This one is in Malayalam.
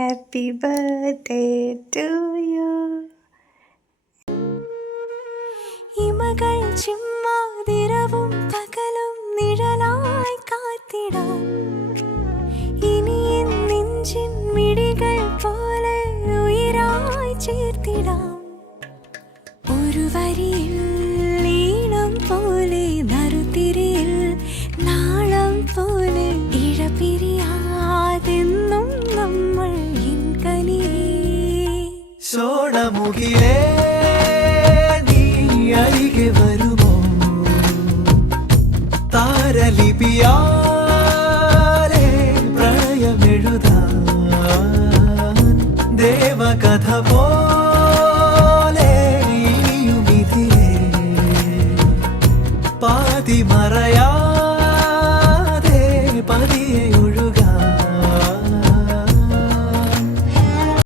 Happy birthday to you. ഇമകൾ ചിമ്മാതിരവും പകലും നിഴലായി കാത്തിടാം. ഇനി നെഞ്ചിൻ മിഴികൾ പോലെ ഉയരായി ചേർത്തിടാം. ഒരു വരിയിൽ ഈണം പോലെ നറുതിരിയിൽ നാളം പോലെ ഇഴപിരിയാതെന്നും നമ്മൾ ഇൻകനിയേ. സോണമുകിലേ നീ അരികെ വരുമോ? താരലിപിയാലേ പ്രണയമെഴുതാൻ ദേവകഥ പോ